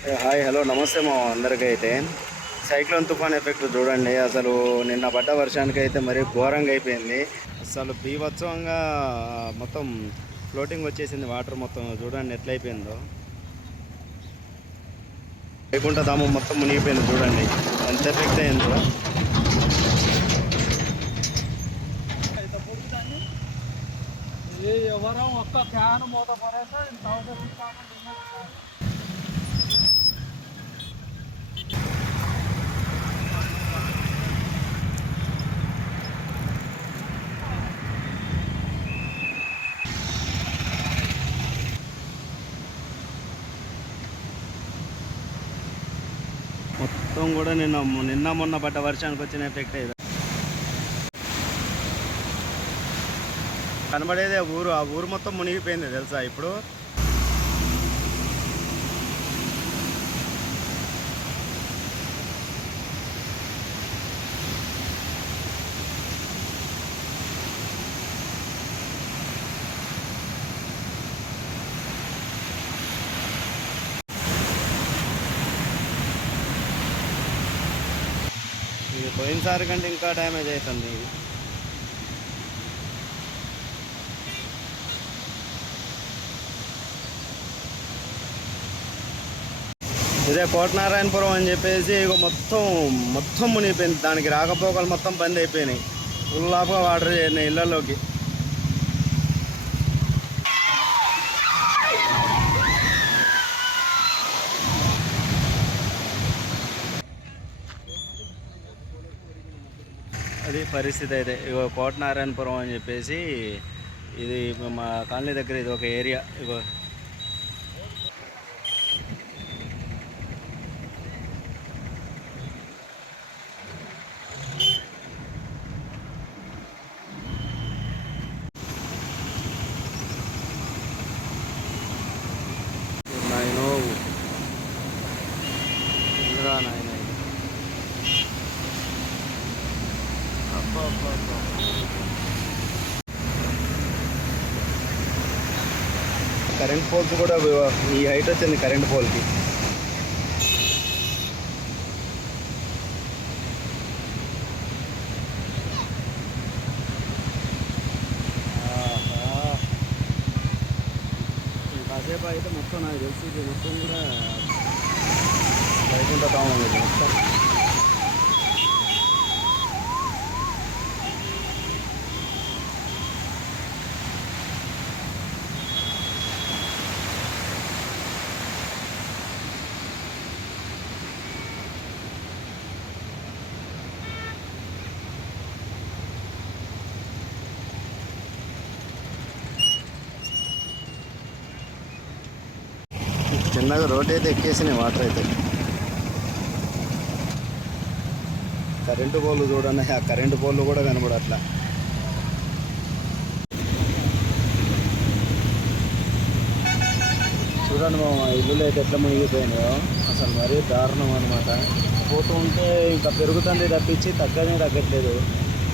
Hi hello నమస్తే మా అందరికీ అయితే సైక్లోన్ తుఫాన్ ఎఫెక్ట్ చూడండి అసలు నిన్న పడ్డ వర్షానికి అయితే మరీ ఘోరంగా అయిపోయింది. అసలు బీభత్సవంగా మొత్తం ఫ్లోటింగ్ వచ్చేసింది వాటర్ మొత్తం. చూడండి ఎట్లయిపోయిందో. లేకుండా దాము మొత్తం మునిగిపోయింది చూడండి. ఎంత ఎఫెక్ట్ అయిందో. ఎవరో ఒక్క ఫ్యాన్ మూత పడేస్తే మొత్తం కూడా నిన్న నిన్న మొన్న పడ్డ వర్షానికి వచ్చిన ఎఫెక్ట్ ఇది. కనబడేదే ఆ ఊరు. ఆ ఊరు మొత్తం మునిగిపోయింది తెలుసా ఇప్పుడు? ఇది పోయినసారి కంటే ఇంకా డ్యామేజ్ అవుతుంది ఇది. ఇదే కోటనారాయణపురం అని చెప్పేసి ఇక మొత్తం మొత్తం మునిగిపోయింది. దానికి రాకపోకలు మొత్తం బంద్ అయిపోయినాయి. ఫుల్ ఆఫ్గా వాటర్ చేరినాయి ఇళ్ళలోకి. అది పరిస్థితి అయితే. ఇగో కోటనారాయణపురం అని చెప్పేసి ఇది మా కాలనీ దగ్గర ఇది ఒక ఏరియా. ఇగో నాయనో. ఇంద్రా నాయన కరెంట్ పోల్స్ కూడా ఈ హైట్ వచ్చింది కరెంట్ పోల్కి. కాసేపు అయితే మొత్తం నాకు తెలిసి మొత్తం కూడా ధామం ఇది మొత్తం చిన్నగా రోడ్ అయితే ఎక్కేసినాయి వాటర్ అయితే. కరెంటు పోల్లు చూడండి ఆ కరెంటు పోల్లు కూడా కనబడట్లా. చూడండి మా ఇల్లులు అయితే ఎట్లా మునిగిపోయినాయో. అసలు మరీ దారుణం అనమాట పోతూ ఉంటే ఇంకా పెరుగుతుంది తప్పించి తగ్గనే తగ్గట్లేదు.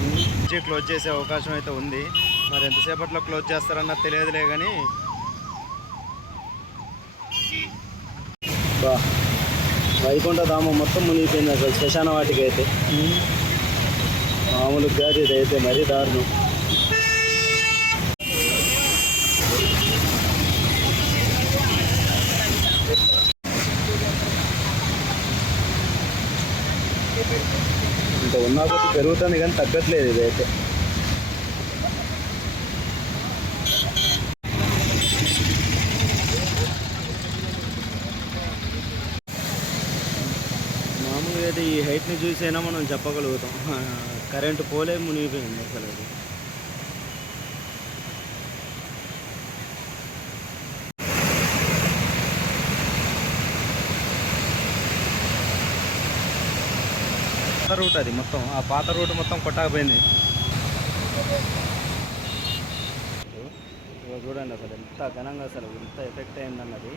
నుంచి క్లోజ్ చేసే అవకాశం అయితే ఉంది. మరి ఎంతసేపట్లో క్లోజ్ చేస్తారన్నది తెలియదులే కానీ బా. వైకుంఠధామం మొత్తం మునిగిపోయింది అసలు. శ్మశాన వాటికి అయితే. మామూలు కాదు అయితే మరీ దారుణం. ఇంత ఉన్నా కొద్ది పెరుగుతుంది కానీ తగ్గట్లేదు ఇదైతే. అయితే ఈ హైట్ని చూసైనా మనం చెప్పగలుగుతాం. కరెంటు పోలే మునిగిపోయింది అసలు అది. పాత రూట్ అది మొత్తం ఆ పాత రూట్ మొత్తం కొట్టకపోయింది. చూడండి అసలు ఎంత ఘనంగా అసలు ఎంత ఎఫెక్ట్ అయిందన్నది.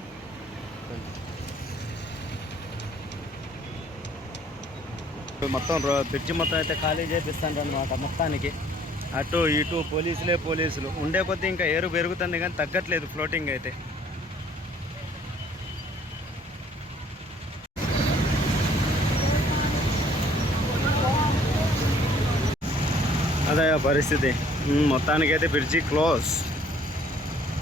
మొత్తం బ్రిడ్జి మొత్తం అయితే ఖాళీ చేపిస్తాను అనమాట మొత్తానికి. అటు ఇటు పోలీసులే పోలీసులు. ఉండే కొద్దీ ఇంకా ఏరు పెరుగుతుంది కానీ తగ్గట్లేదు ఫ్లోటింగ్ అయితే. అదే పరిస్థితి. మొత్తానికైతే బ్రిడ్జి క్లోజ్.